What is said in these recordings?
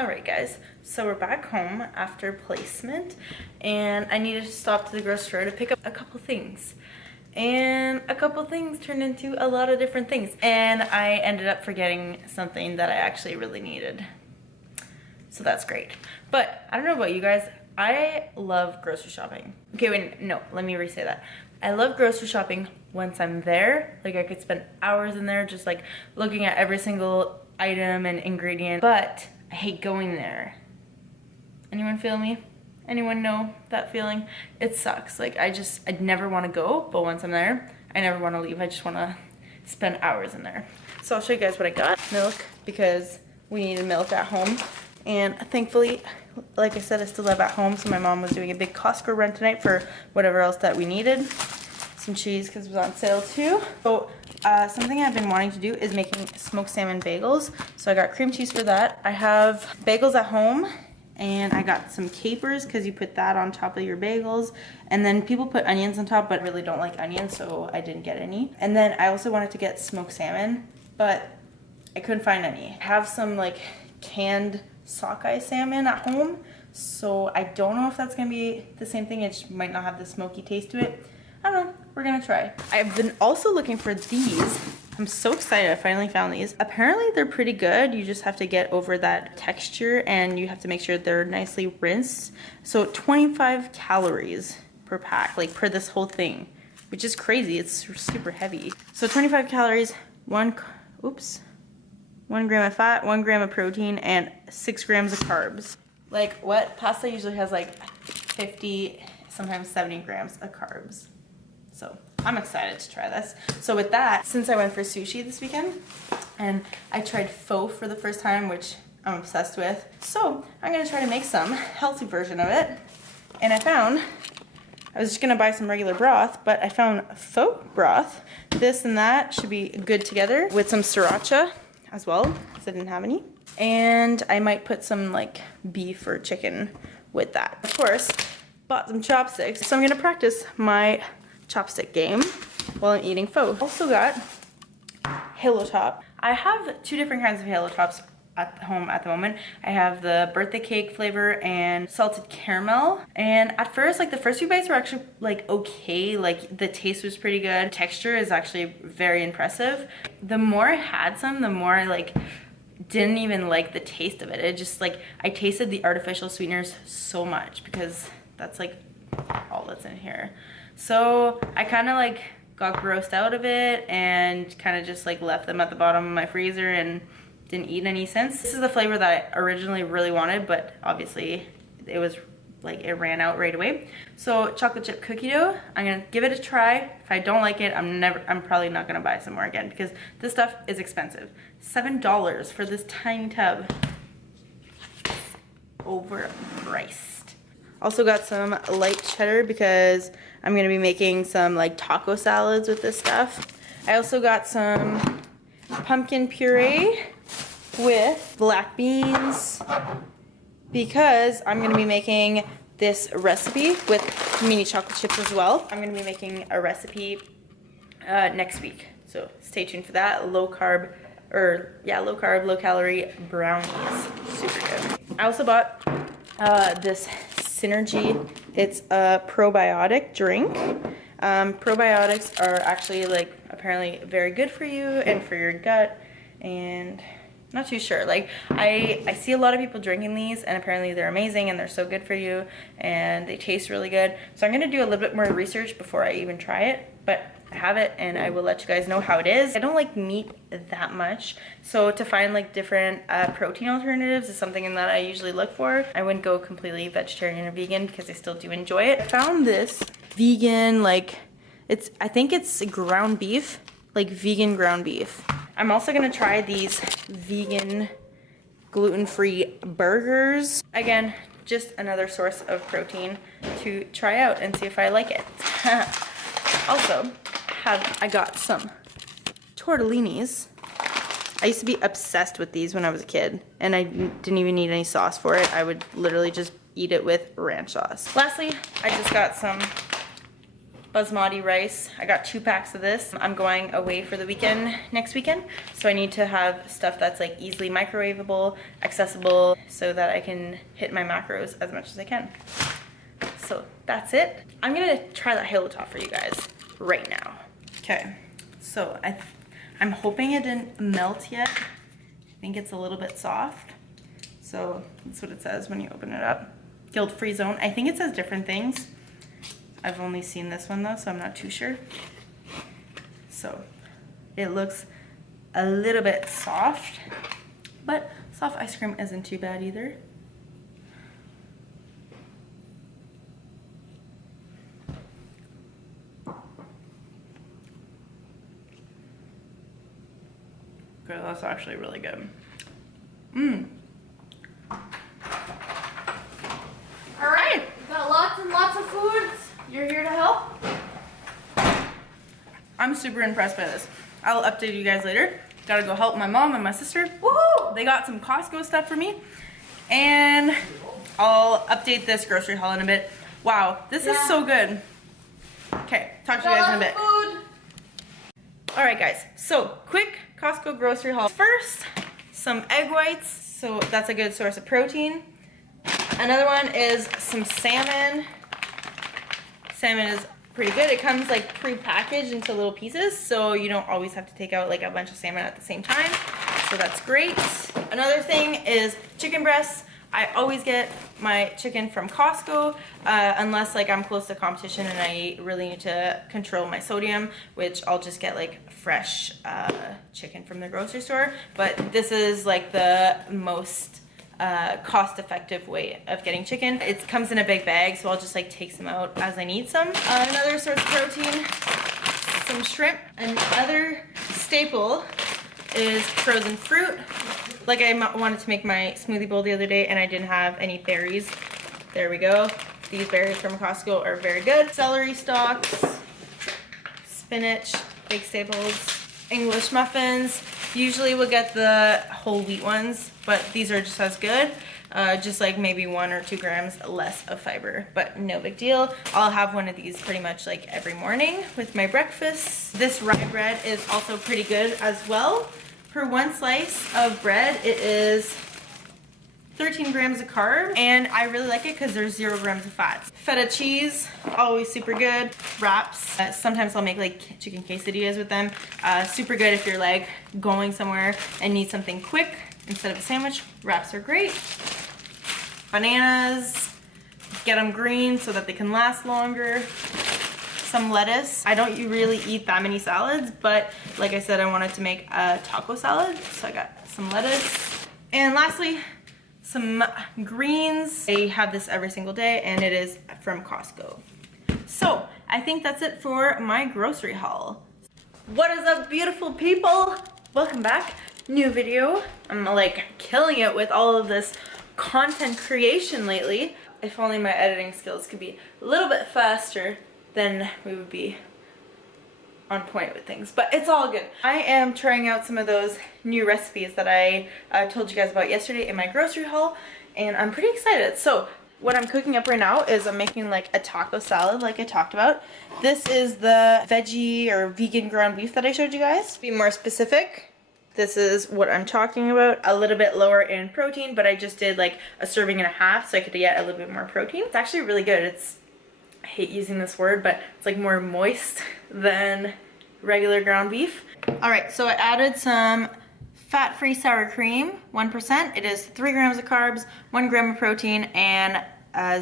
Alright guys, so we're back home after placement and I needed to stop to the grocery store to pick up a couple things. And a couple things turned into a lot of different things. And I ended up forgetting something that I actually really needed. So that's great. But I don't know about you guys, I love grocery shopping. Okay, wait, no, let me re-say that. I love grocery shopping once I'm there. Like I could spend hours in there just like looking at every single item and ingredient. But I hate going there. Anyone feel me? Anyone know that feeling? It sucks. Like I'd never want to go, but once I'm there, I never want to leave. I just want to spend hours in there. So I'll show you guys what I got. Milk, because we needed milk at home. And thankfully, like I said, I still live at home, so my mom was doing a big Costco run tonight for whatever else that we needed. Some cheese, because it was on sale too. So something I've been wanting to do is making smoked salmon bagels. So I got cream cheese for that. I have bagels at home, and I got some capers because you put that on top of your bagels. And then people put onions on top, but I really don't like onions, so I didn't get any. And then I also wanted to get smoked salmon, but I couldn't find any. I have some like canned sockeye salmon at home, so I don't know if that's gonna be the same thing. It just might not have the smoky taste to it. I don't know, we're gonna try. I've been also looking for these. I'm so excited I finally found these. Apparently they're pretty good. You just have to get over that texture and you have to make sure they're nicely rinsed. So 25 calories per pack, like per this whole thing, which is crazy. It's super heavy. So 25 calories, 1 gram of fat, 1 gram of protein, and 6 grams of carbs. Like what? Pasta usually has like 50, sometimes 70 grams of carbs. So I'm excited to try this. So with that, since I went for sushi this weekend and I tried pho for the first time, which I'm obsessed with. So I'm gonna try to make some healthy version of it. And I was just gonna buy some regular broth, but I found pho broth. This and that should be good together with some sriracha as well, because I didn't have any. And I might put some like beef or chicken with that. Of course, bought some chopsticks. So I'm gonna practice my chopstick game while I'm eating pho. Also got Halo Top. I have 2 different kinds of Halo Tops at home at the moment. I have the birthday cake flavor and salted caramel. And at first, like the first few bites were actually like okay, like the taste was pretty good. Texture is actually very impressive. The more I had some, the more I like didn't even like the taste of it. It just like, I tasted the artificial sweeteners so much because that's like all that's in here. So I kind of like got grossed out of it and kind of just like left them at the bottom of my freezer and didn't eat any since. This is the flavor that I originally really wanted, but obviously it was like it ran out right away. So chocolate chip cookie dough, I'm gonna give it a try. If I don't like it, I'm probably not gonna buy some more again because this stuff is expensive. $7 for this tiny tub. Overpriced. Also got some light cheddar because I'm gonna be making some like taco salads with this stuff. I also got some pumpkin puree with black beans because I'm gonna be making this recipe with mini chocolate chips as well. I'm gonna be making a recipe next week, so stay tuned for that. Low carb, low calorie brownies, super good. I also bought this Synergy. It's a probiotic drink. Probiotics are actually like apparently very good for you and for your gut, and not too sure. Like I see a lot of people drinking these and apparently they're amazing and they're so good for you and they taste really good. So I'm gonna do a little bit more research before I even try it, but I have it and I will let you guys know how it is. I don't like meat that much, so to find like different protein alternatives is something that I usually look for. I wouldn't go completely vegetarian or vegan because I still do enjoy it. I found this vegan, like I think it's ground beef, like vegan ground beef. I'm also gonna try these vegan gluten-free burgers. Again, just another source of protein to try out and see if I like it. Also, I got some tortellinis. I used to be obsessed with these when I was a kid, and I didn't even need any sauce for it. I would literally just eat it with ranch sauce. Lastly, I just got some Basmati rice. I got 2 packs of this. I'm going away for the weekend next weekend, so I need to have stuff that's like easily microwavable, accessible, so that I can hit my macros as much as I can. So that's it. I'm gonna try that halo top for you guys right now. Okay, so I'm hoping it didn't melt yet. I think it's a little bit soft. So that's what it says when you open it up. Guilt-free zone. I think it says different things. I've only seen this one though, so I'm not too sure. So it looks a little bit soft, but soft ice cream isn't too bad either. Okay, that's actually really good. All right, we've got lots and lots of foods. You're here to help. I'm super impressed by this. I'll update you guys later. Gotta go help my mom and my sister. Woohoo! They got some Costco stuff for me. And I'll update this grocery haul in a bit. Wow, this is so good. Okay, talk to you guys in a bit. All right, guys, so quick Costco grocery haul. First, some egg whites. So that's a good source of protein. Another one is some salmon. Salmon is pretty good. It comes like pre-packaged into little pieces, so you don't always have to take out like a bunch of salmon at the same time. So that's great. Another thing is chicken breasts. I always get my chicken from Costco, unless like I'm close to competition and I really need to control my sodium, which I'll just get like fresh chicken from the grocery store. But this is like the most cost-effective way of getting chicken. It comes in a big bag, so I'll just like take some out as I need some. Another source of protein, some shrimp. Another staple is frozen fruit. Like I wanted to make my smoothie bowl the other day and I didn't have any berries. There we go. These berries from Costco are very good. Celery stalks, spinach, big staples, English muffins. Usually we'll get the whole wheat ones, but these are just as good. Just like maybe 1 or 2 grams less of fiber, but no big deal. I'll have one of these pretty much like every morning with my breakfast. This rye bread is also pretty good as well. Per 1 slice of bread, it is 13 grams of carbs, and I really like it because there's 0 grams of fat. Feta cheese, always super good. Wraps, sometimes I'll make like chicken quesadillas with them. Super good if you're like going somewhere and need something quick instead of a sandwich. Wraps are great. Bananas, get them green so that they can last longer. Some lettuce. I don't really eat that many salads, but like I said, I wanted to make a taco salad, so I got some lettuce. And lastly, some greens. I have this every single day and it is from Costco. So I think that's it for my grocery haul. What is up, beautiful people? Welcome back. New video. I'm like killing it with all of this content creation lately. If only my editing skills could be a little bit faster, then we would be on point with things, but it's all good. I am trying out some of those new recipes that I told you guys about yesterday in my grocery haul, and I'm pretty excited. So what I'm cooking up right now is I'm making like a taco salad like I talked about. This is the veggie or vegan ground beef that I showed you guys. To be more specific, this is what I'm talking about. A little bit lower in protein, but I just did like a serving and a half so I could get a little bit more protein. It's actually really good. I hate using this word, but it's like more moist than regular ground beef. All right, so I added some fat-free sour cream, 1%. It is 3 grams of carbs, 1 gram of protein, and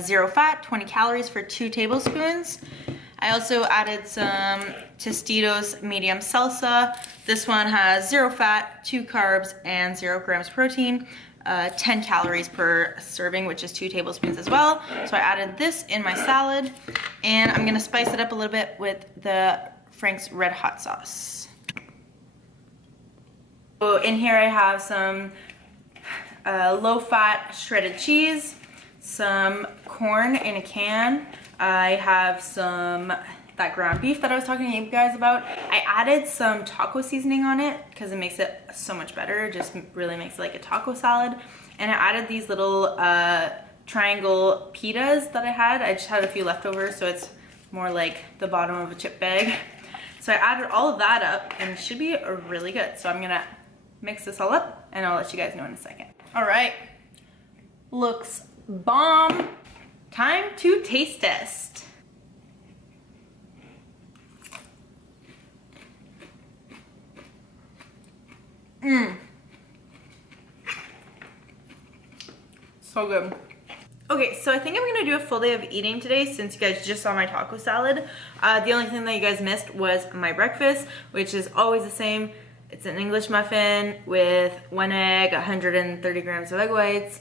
0 fat, 20 calories for 2 tablespoons. I also added some Tostitos medium salsa. This one has 0 fat, 2 carbs, and 0 grams protein. 10 calories per serving, which is 2 tablespoons as well. So I added this in my salad, and I'm gonna spice it up a little bit with the Frank's Red Hot sauce. So in here I have some low-fat shredded cheese, some corn in a can. I have some that ground beef that I was talking to you guys about. I added some taco seasoning on it because it makes it so much better. It just really makes it like a taco salad. And I added these little triangle pitas that I had. I just had a few leftovers, so it's more like the bottom of a chip bag. So I added all of that up and it should be really good. So I'm gonna mix this all up and I'll let you guys know in a second. All right, looks bomb. Time to taste test. So good. Okay, so I think I'm gonna do a full day of eating today since you guys just saw my taco salad. The only thing that you guys missed was my breakfast, which is always the same. It's an English muffin with 1 egg, 130 grams of egg whites,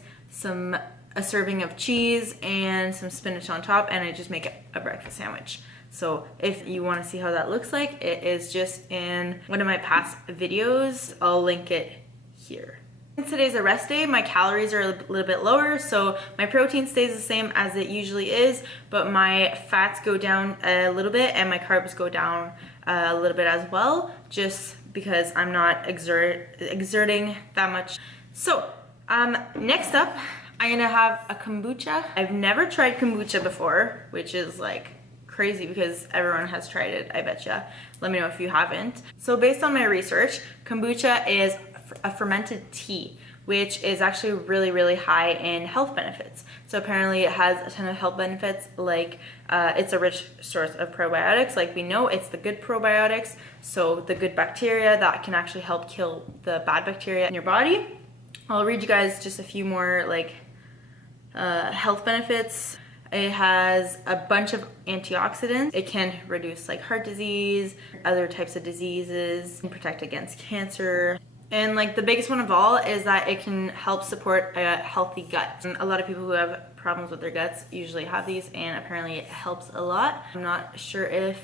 a serving of cheese, and some spinach on top, and I just make a breakfast sandwich. So if you want to see how that looks like, it is just in one of my past videos. I'll link it here. Since today's a rest day, my calories are a little bit lower, so my protein stays the same as it usually is, but my fats go down a little bit and my carbs go down a little bit as well, just because I'm not exerting that much. So next up, I'm gonna have a kombucha. I've never tried kombucha before, which is like crazy because everyone has tried it, I betcha. Let me know if you haven't. So based on my research, kombucha is a fermented tea, which is actually really high in health benefits. So apparently it has a ton of health benefits, like it's a rich source of probiotics. Like we know it's the good probiotics, so the good bacteria that can actually help kill the bad bacteria in your body. I'll read you guys just a few more like health benefits. It has a bunch of antioxidants. It can reduce like heart disease, other types of diseases, and protect against cancer. And like the biggest one of all is that it can help support a healthy gut. And a lot of people who have problems with their guts usually have these, and apparently it helps a lot. I'm not sure if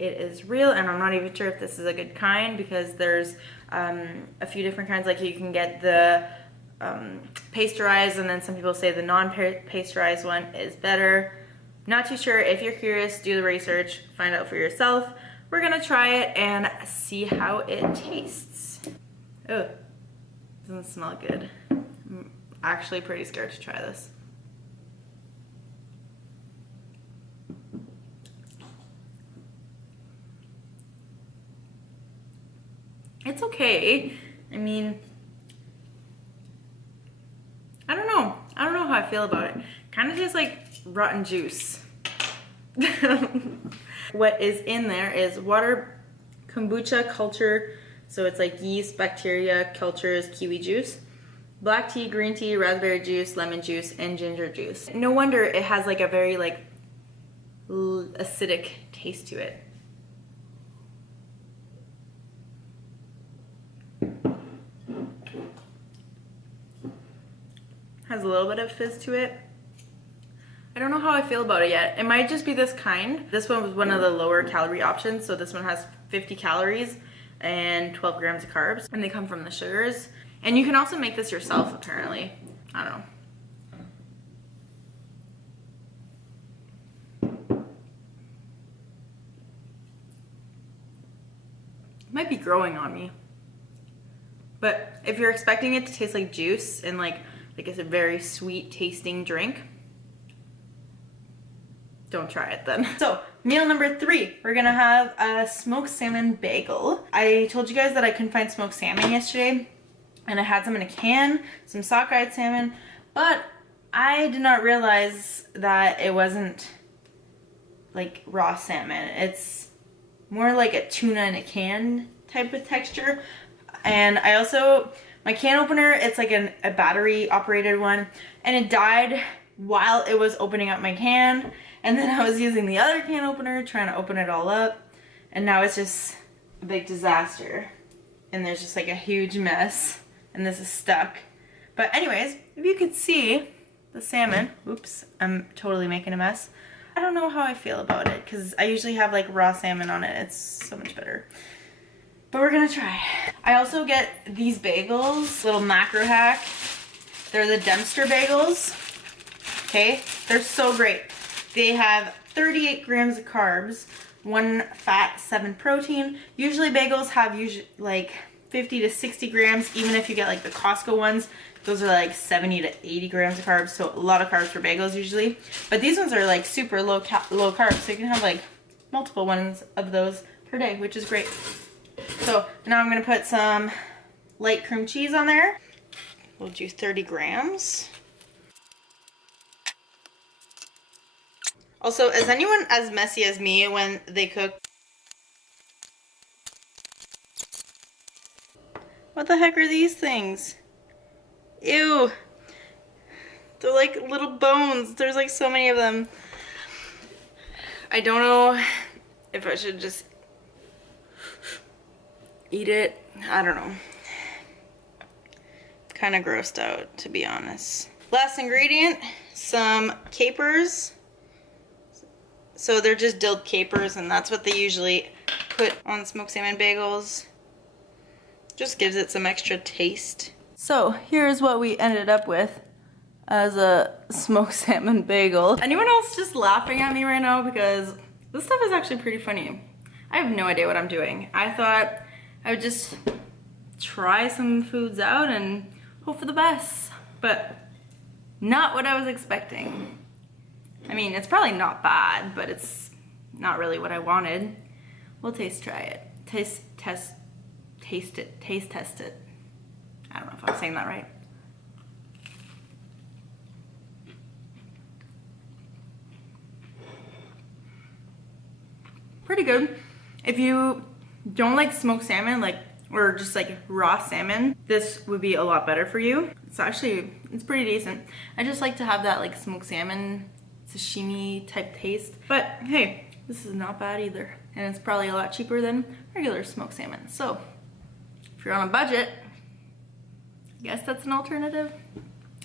it is real, and I'm not even sure if this is a good kind, because there's a few different kinds. Like you can get the pasteurized, and then some people say the non-pasteurized one is better. Not too sure. If you're curious, do the research, find out for yourself. We're gonna try it and see how it tastes. Oh, doesn't smell good. I'm actually pretty scared to try this. It's okay. I mean, I don't know. I don't know how I feel about it. Kind of tastes like rotten juice. What is in there is water, kombucha culture, so it's like yeast, bacteria, cultures, kiwi juice, black tea, green tea, raspberry juice, lemon juice, and ginger juice. No wonder it has like a very like acidic taste to it. Has a little bit of fizz to it. I don't know how I feel about it yet. It might just be this kind. This one was one of the lower calorie options, so this one has 50 calories and 12 grams of carbs, and they come from the sugars. And you can also make this yourself, apparently. I don't know. It might be growing on me. But if you're expecting it to taste like juice and like it's a very sweet tasting drink, don't try it then. So meal number 3, we're gonna have a smoked salmon bagel. I told you guys that I couldn't find smoked salmon yesterday, and I had some in a can, some sockeye salmon, but I did not realize that it wasn't like raw salmon. It's more like a tuna in a can type of texture. And I also, my can opener, it's like a battery operated one, and it died while it was opening up my can. And then I was using the other can opener trying to open it all up, and now it's just a big disaster. And there's just like a huge mess, and this is stuck. But anyways, if you could see the salmon, oops, I'm totally making a mess. I don't know how I feel about it, because I usually have like raw salmon on it. It's so much better. But we're gonna try. I also get these bagels, little macro hack. They're the Dempster Bagels. Okay, they're so great. They have 38 grams of carbs, 1 fat, 7 protein. Usually bagels have like 50 to 60 grams, even if you get like the Costco ones. those are like 70 to 80 grams of carbs, so a lot of carbs for bagels usually. But these ones are like super low carb, so you can have like multiple ones of those per day, which is great. So now I'm gonna put some light cream cheese on there. We'll do 30 grams. Also, is anyone as messy as me when they cook? What the heck are these things? Ew. They're like little bones. There's like so many of them. I don't know if I should just eat it. I don't know. Kind of grossed out, to be honest. Last ingredient, some capers. So they're just dill capers, and that's what they usually put on smoked salmon bagels. Just gives it some extra taste. So here's what we ended up with as a smoked salmon bagel. Anyone else just laughing at me right now? Because this stuff is actually pretty funny. I have no idea what I'm doing. I thought I would just try some foods out and hope for the best, but not what I was expecting. I mean, it's probably not bad, but it's not really what I wanted. We'll taste try it. Taste test it. I don't know if I'm saying that right. Pretty good. If you don't like smoked salmon, or just like raw salmon, this would be a lot better for you. It's pretty decent. I just like to have that like smoked salmon sashimi type taste. But hey, this is not bad either. And it's probably a lot cheaper than regular smoked salmon. So if you're on a budget, I guess that's an alternative.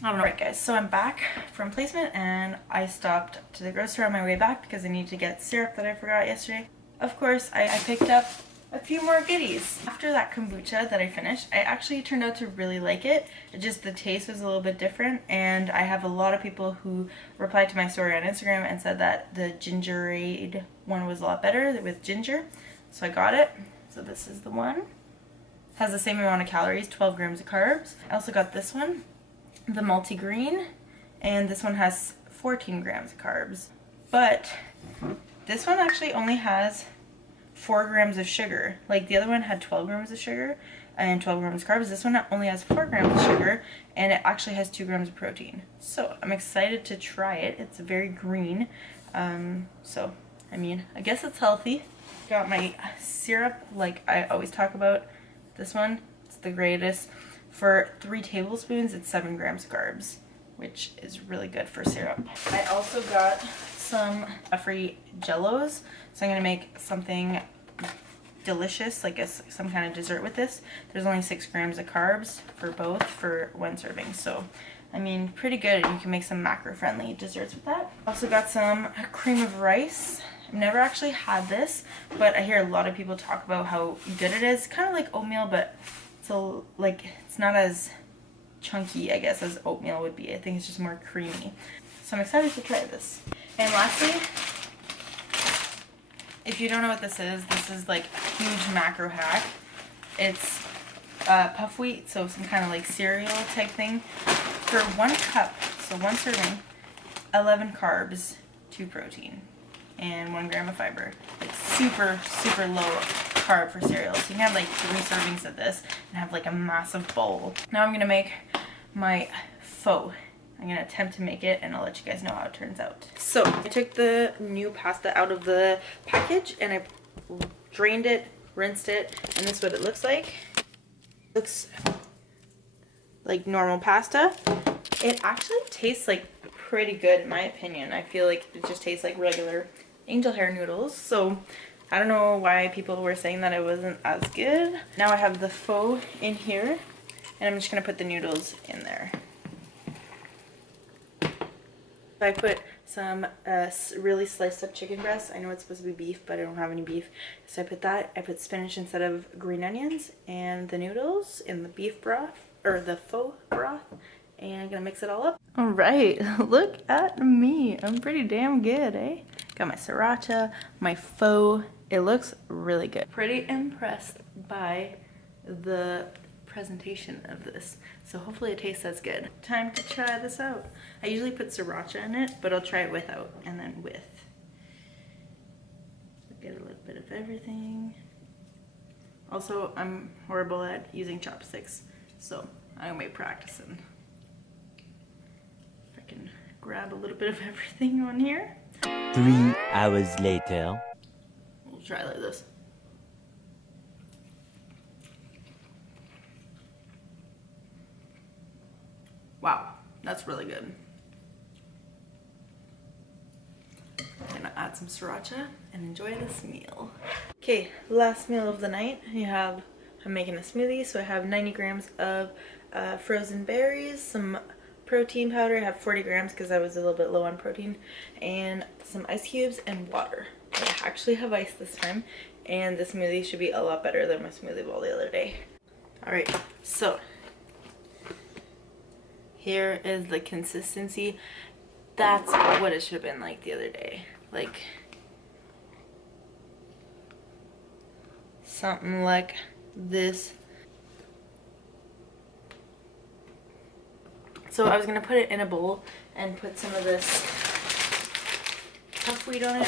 I don't know. Alright guys, so I'm back from placement and I stopped to the grocery on my way back because I need to get syrup that I forgot yesterday. Of course, I picked up a few more goodies. After that kombucha that I finished, I actually turned out to really like it. Just the taste was a little bit different, and I have a lot of people who replied to my story on Instagram and said that the gingerade one was a lot better with ginger. So I got it. So this is the one. Has the same amount of calories, 12 grams of carbs. I also got this one, the multi-green, and this one has 14 grams of carbs. But this one actually only has 4 grams of sugar. Like the other one had 12 grams of sugar and 12 grams of carbs. This one only has 4 grams of sugar, and it actually has 2 grams of protein. So I'm excited to try it. It's very green. So I mean, I guess it's healthy. Got my syrup, like I always talk about. This one, it's the greatest. For 3 tablespoons, it's 7 grams of carbs, which is really good for syrup. I also got some free jellos, so I'm gonna make something delicious, like some kind of dessert with this. There's only 6 grams of carbs for both for 1 serving, so I mean, pretty good. You can make some macro-friendly desserts with that. Also got some cream of rice. I've never actually had this, but I hear a lot of people talk about how good it is. Kind of like oatmeal, but it's not as chunky, I guess, as oatmeal would be. I think it's just more creamy. So I'm excited to try this. And lastly, if you don't know what this is like a huge macro hack. It's puff wheat, so some kind of like cereal type thing. For 1 cup, so 1 serving, 11 carbs, 2 protein, and 1 gram of fiber. Like super, super low carb for cereal. So you can have like 3 servings of this and have like a massive bowl. Now I'm gonna make my pho. I'm gonna attempt to make it and I'll let you guys know how it turns out. So I took the new pasta out of the package and I drained it, rinsed it, and this is what it looks like. Looks like normal pasta. It actually tastes like pretty good in my opinion. I feel like it just tastes like regular angel hair noodles. So I don't know why people were saying that it wasn't as good. Now I have the pho in here and I'm just gonna put the noodles in there. I put some really sliced up chicken breast. I know it's supposed to be beef, but I don't have any beef. So I put that. I put spinach instead of green onions and the noodles in the beef broth, or the pho broth. And I'm gonna mix it all up. All right, look at me. I'm pretty damn good, eh? Got my sriracha, my pho. It looks really good. Pretty impressed by the presentation of this. So hopefully it tastes as good. Time to try this out. I usually put sriracha in it, but I'll try it without and then with. Get a little bit of everything. Also, I'm horrible at using chopsticks, so I'm gonna be practicing. If I can grab a little bit of everything on here. 3 hours later. We'll try like this. Wow, that's really good. I'm gonna add some sriracha and enjoy this meal. Okay, last meal of the night. I'm making a smoothie, so I have 90 grams of frozen berries, some protein powder. I have 40 grams because I was a little bit low on protein, and some ice cubes and water. I actually have ice this time, and the smoothie should be a lot better than my smoothie bowl the other day. Alright, so here is the consistency. That's what it should have been like the other day. Like something like this. So I was gonna put it in a bowl and put some of this puff wheat on it,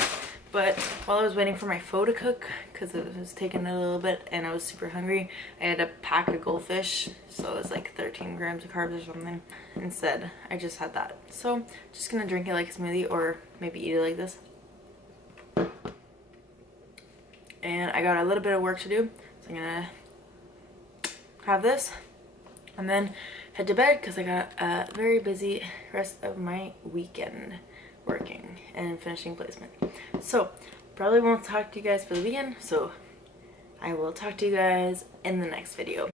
but while I was waiting for my pho to cook, because it was taking a little bit and I was super hungry, I had a pack of goldfish, so it was like 13 grams of carbs or something. Instead, I just had that. So I'm just gonna drink it like a smoothie, or maybe eat it like this. And I got a little bit of work to do, so I'm gonna have this and then head to bed because I got a very busy rest of my weekend working and finishing placement. So probably won't talk to you guys for the weekend, so I will talk to you guys in the next video.